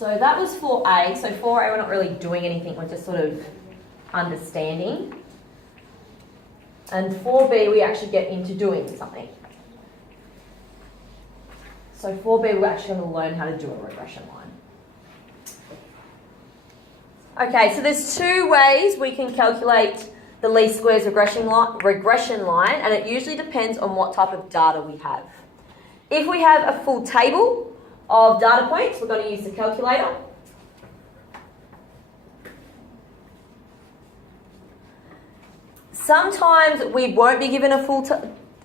So that was 4A. So 4A, we're not really doing anything. We're just sort of understanding. And 4B, we actually get into doing something. So 4B, we're actually going to learn how to do a regression line. Okay, so there's two ways we can calculate the least squares regression line, and it usually depends on what type of data we have. If we have a full table of data points, we're going to use the calculator. Sometimes we won't be given a full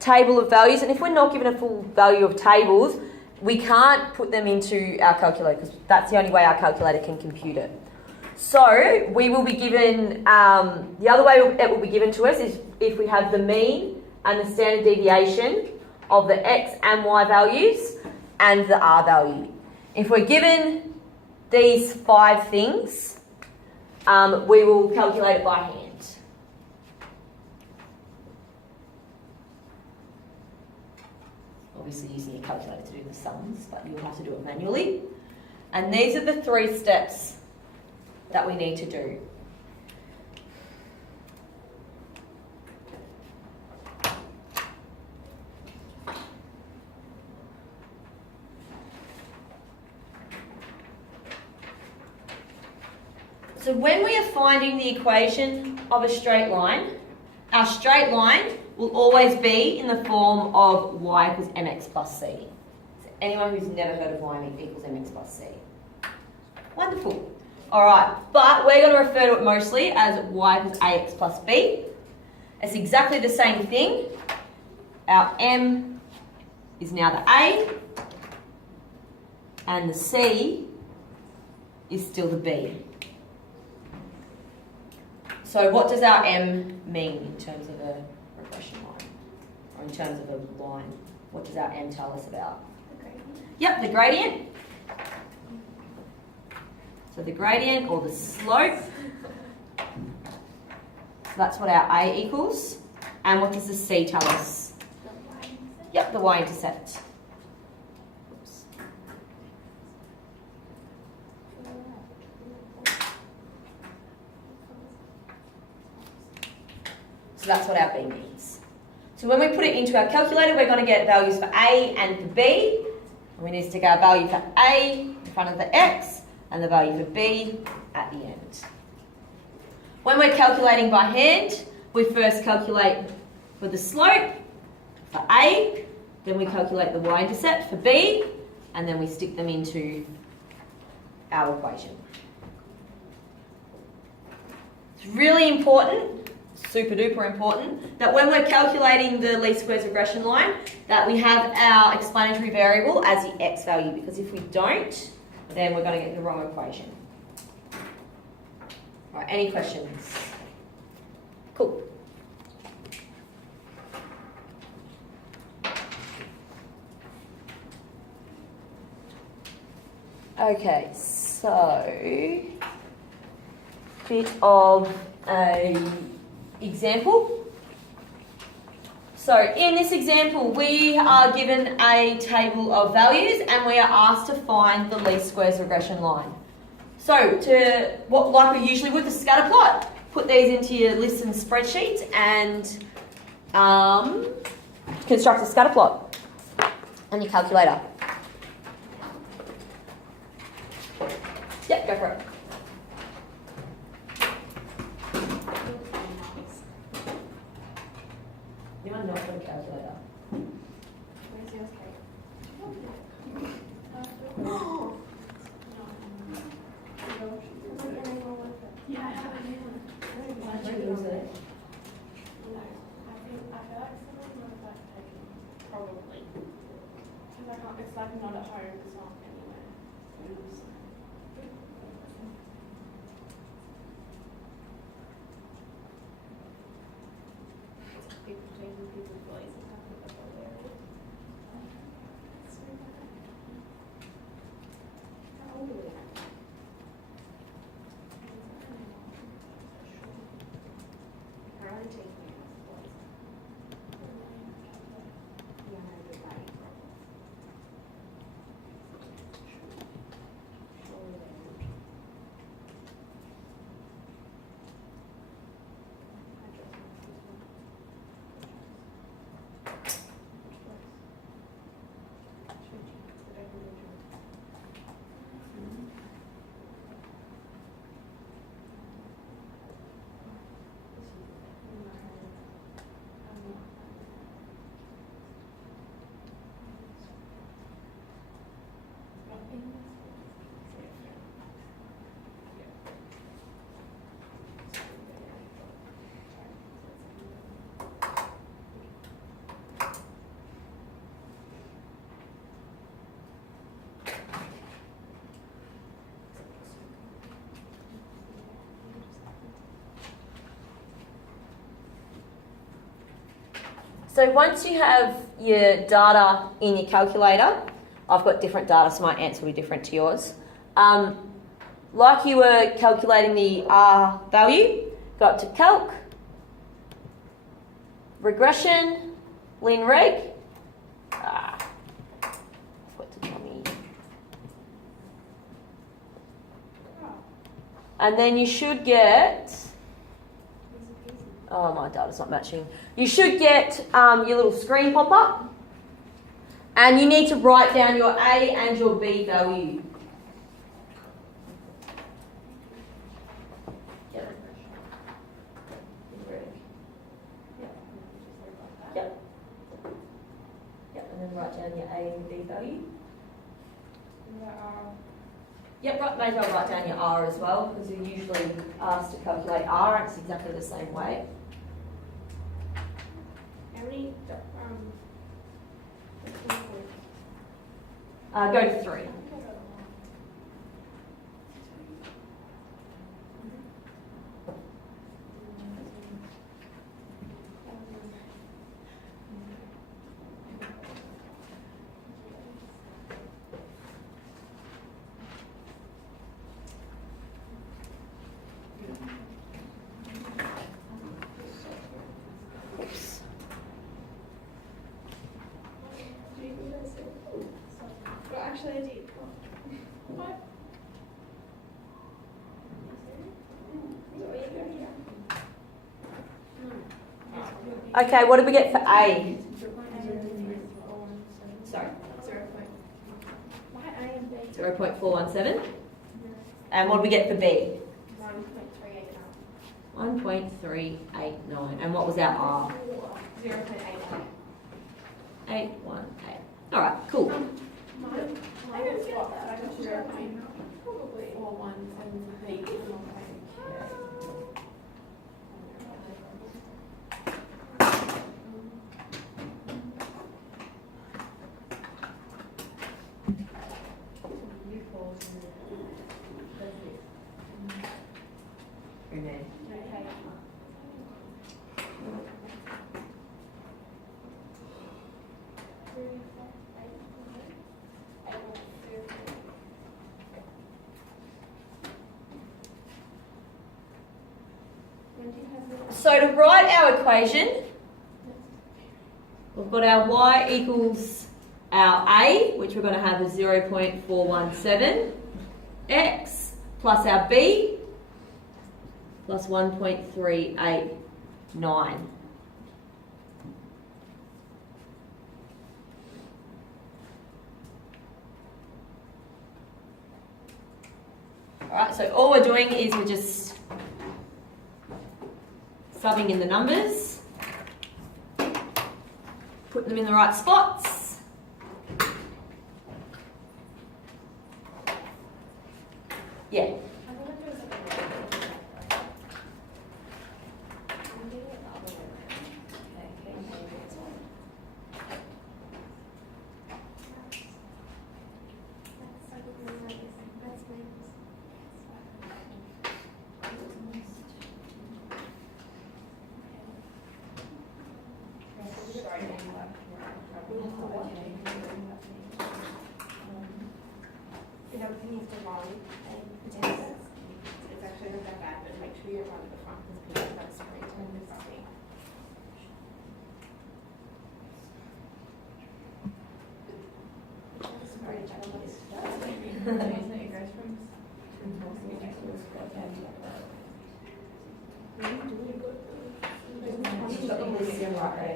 table of values, and if we're not given a full value of tables, we can't put them into our calculator because that's the only way our calculator can compute it. So we will be given, the other way it will be given to us is if we have the mean and the standard deviation of the x and y values and the r value. If we're given these 5 things, we will calculate it by hand. Obviously using your calculator to do the sums, but you'll have to do it manually. And these are the 3 steps that we need to do. So when we are finding the equation of a straight line, our straight line will always be in the form of y equals mx plus c. So anyone who's never heard of y equals mx plus c. Wonderful. All right, but we're going to refer to it mostly as y equals ax plus b. It's exactly the same thing. Our m is now the a, and the c is still the b. So what does our m mean in terms of a regression line, or in terms of a line? What does our m tell us about? The gradient. Yep, the gradient. So the gradient or the slope. So that's what our a equals. And what does the c tell us? The y-intercept. Yep, the y-intercept. So that's what our b means. So when we put it into our calculator, we're going to get values for a and for b. And we need to stick our value for a in front of the x and the value for b at the end. When we're calculating by hand, we first calculate for the slope for a, then we calculate the y-intercept for b, and then we stick them into our equation. It's really important, super duper important, that when we're calculating the least squares regression line, that we have our explanatory variable as the x value, because if we don't, then we're going to get the wrong equation. All right, any questions? Cool. Okay, so bit of a example. So in this example, we are given a table of values and we are asked to find the least squares regression line. So like we usually would, the scatter plot, put these into your lists and spreadsheets and construct a scatter plot on your calculator. Yep, go for it. Anyone not got a calculator? Where's yours, Kate? Yeah, I have a new one. Why don't you use it? No, I feel like someone might have taken it. Probably. Because I can't, it's like not at home, it's not anywhere. People changing people's voices. I think that's hilarious. How old are we? Apparently taking it as a voice. Yeah, I did that. So once you have your data in your calculator, I've got different data, so my answer will be different to yours. Like you were calculating the R value, go up to calc, regression, lin reg. What to tell me? And then you should get. Oh, my data's not matching. You should get your little screen pop up, and you need to write down your A and your B value. Yep, and then write down your A and B value. Yep, right, may as well write down your R as well, because you're usually asked to calculate R, and it's exactly the same way. How many, Go to 3. Well, actually, I did. What? Okay, what did we get for A? Sorry. 0.417. And what did we get for B? 1.389. And what was our R? 0.81. 818. All right, cool. I got spot that. I got 0.4178. So to write our equation, we've got our y equals our A, which we're going to have as 0.417, x plus our B plus 1.389. Alright, so all we're doing is we're just subbing in the numbers, putting them in the right spots. Yeah. If everything is the wrong potatoes, it's actually not that bad, but make sure you're right at the front because people have spray tan this thing.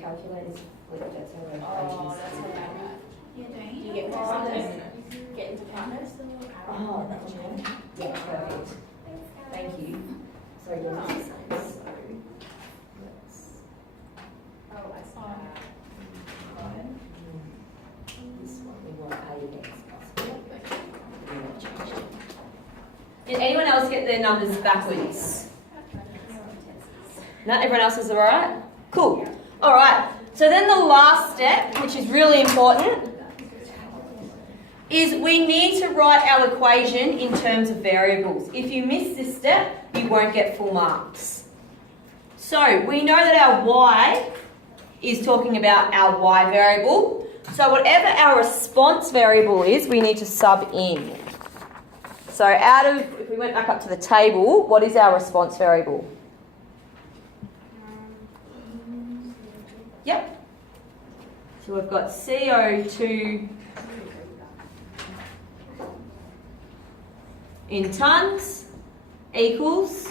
Calculators. Oh, that's what I got. You get partners, get into partners. Oh, that's right. Yeah, perfect. Thank you. So yours is the same. So let's. Oh, I saw that. This one we want A plus B. Did anyone else get their numbers backwards? No, everyone else is all right? Cool. All right. So then the last step, which is really important, is we need to write our equation in terms of variables. If you miss this step, you won't get full marks. So we know that our y is talking about our y variable. So whatever our response variable is, we need to sub in. So if we went back up to the table, what is our response variable? Yep. So we've got CO2 in tonnes equals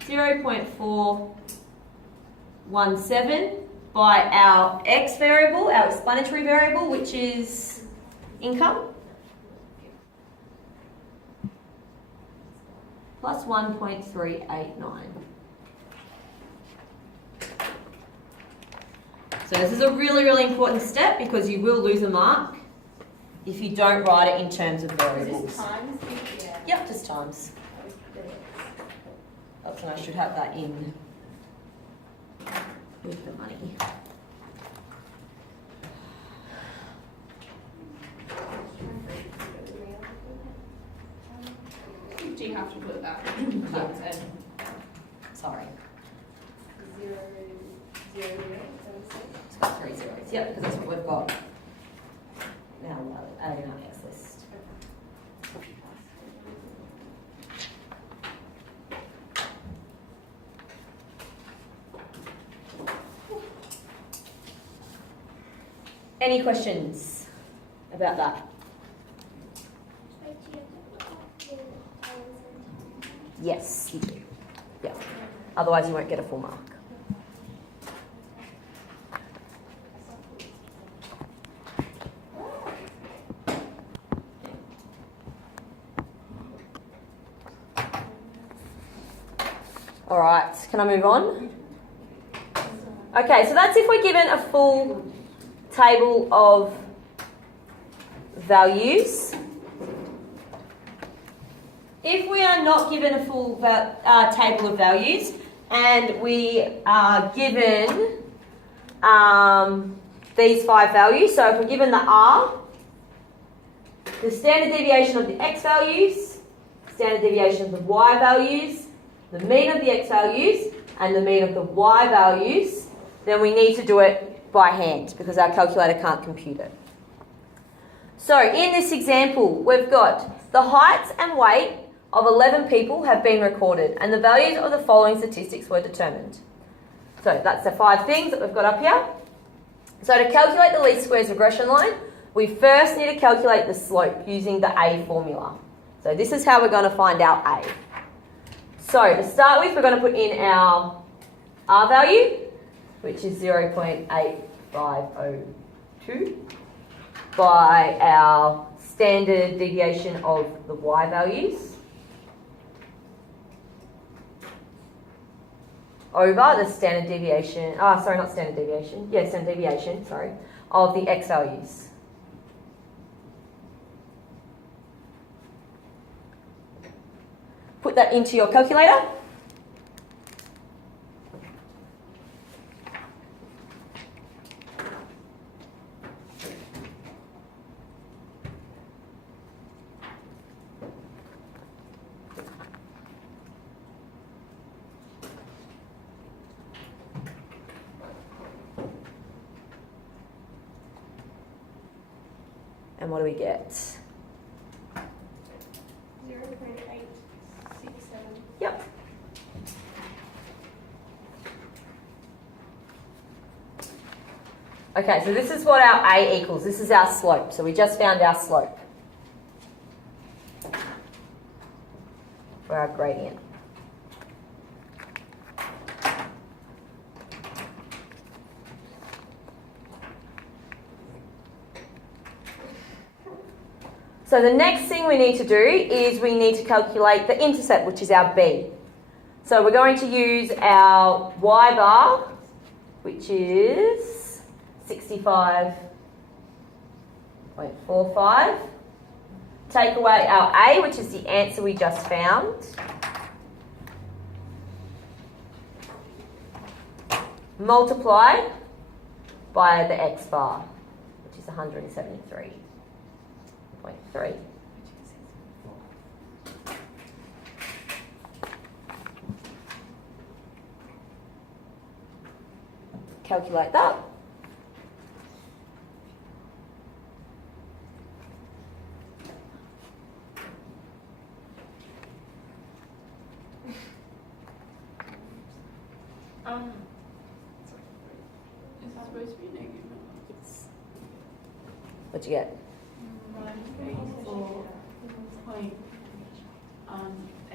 0.417 by our x variable, our explanatory variable, which is income, plus 1.389. So this is a really, really important step because you will lose a mark if you don't write it in terms of variables. Is this times? Yeah. Yep, just times. Option I should have that in with the money. Do you have to put that times in? Sorry. 0, 0, 0, It's got 3 zeros. Yep, because that's what we've got. Now we'll add in our X list. Any questions about that? Yes, you do. Yeah. Otherwise, you won't get a full mark. All right, can I move on? Okay, so that's if we're given a full table of values. If we are not given a full table of values and we are given these 5 values, so if we're given the R, the standard deviation of the X values, standard deviation of the Y values, the mean of the X values, and the mean of the Y values, then we need to do it by hand because our calculator can't compute it. So in this example, we've got the heights and weight of 11 people have been recorded and the values of the following statistics were determined. So that's the 5 things that we've got up here. So to calculate the least squares regression line, we first need to calculate the slope using the A formula. So this is how we're going to find our A. So to start with, we're going to put in our R value, which is 0.8502, by our standard deviation of the Y values, over the standard deviation, standard deviation, of the X values. Put that into your calculator. And what do we get? 0.867. Yep. Okay, so this is what our A equals. This is our slope. So we just found our slope for our gradient. So the next thing we need to do is we need to calculate the intercept, which is our B. So we're going to use our Y bar, which is 65.45. Take away our A, which is the answer we just found. Multiply by the X bar, which is 173.3. Calculate that. Is that supposed to be negative? Yes. What'd you get?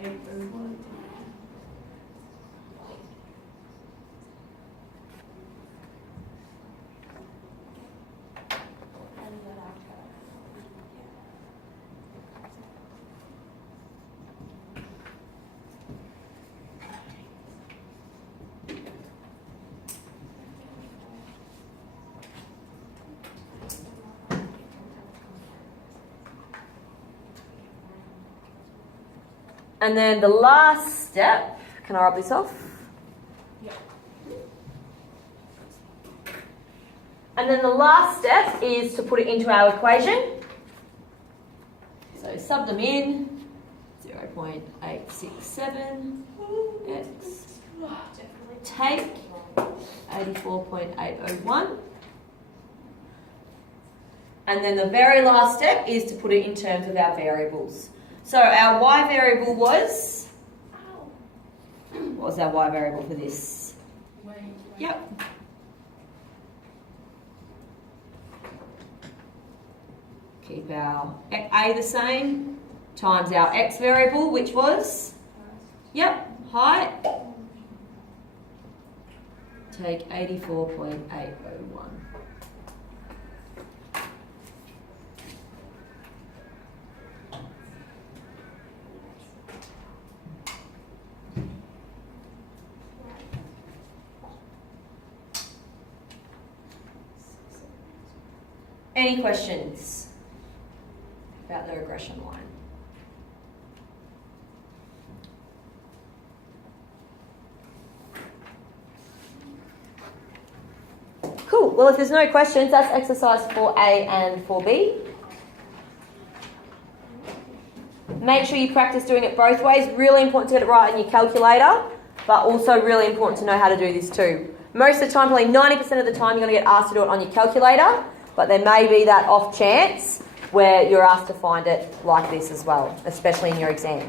84.801. And then the last step, can I rub this off? Yeah. And then the last step is to put it into our equation. So sub them in, 0.867 x, take 84.801. And then the very last step is to put it in terms of our variables. So our y variable was, what was our y variable for this? Yep. Keep our a the same, times our x variable, which was, yep, height. Take 84.801. Any questions about the regression line? Cool. Well, if there's no questions, that's exercise 4A and 4B. Make sure you practice doing it both ways. Really important to get it right in your calculator, but also really important to know how to do this too. Most of the time, probably 90% of the time, you're going to get asked to do it on your calculator, but there may be that off chance where you're asked to find it like this as well, especially in your exam.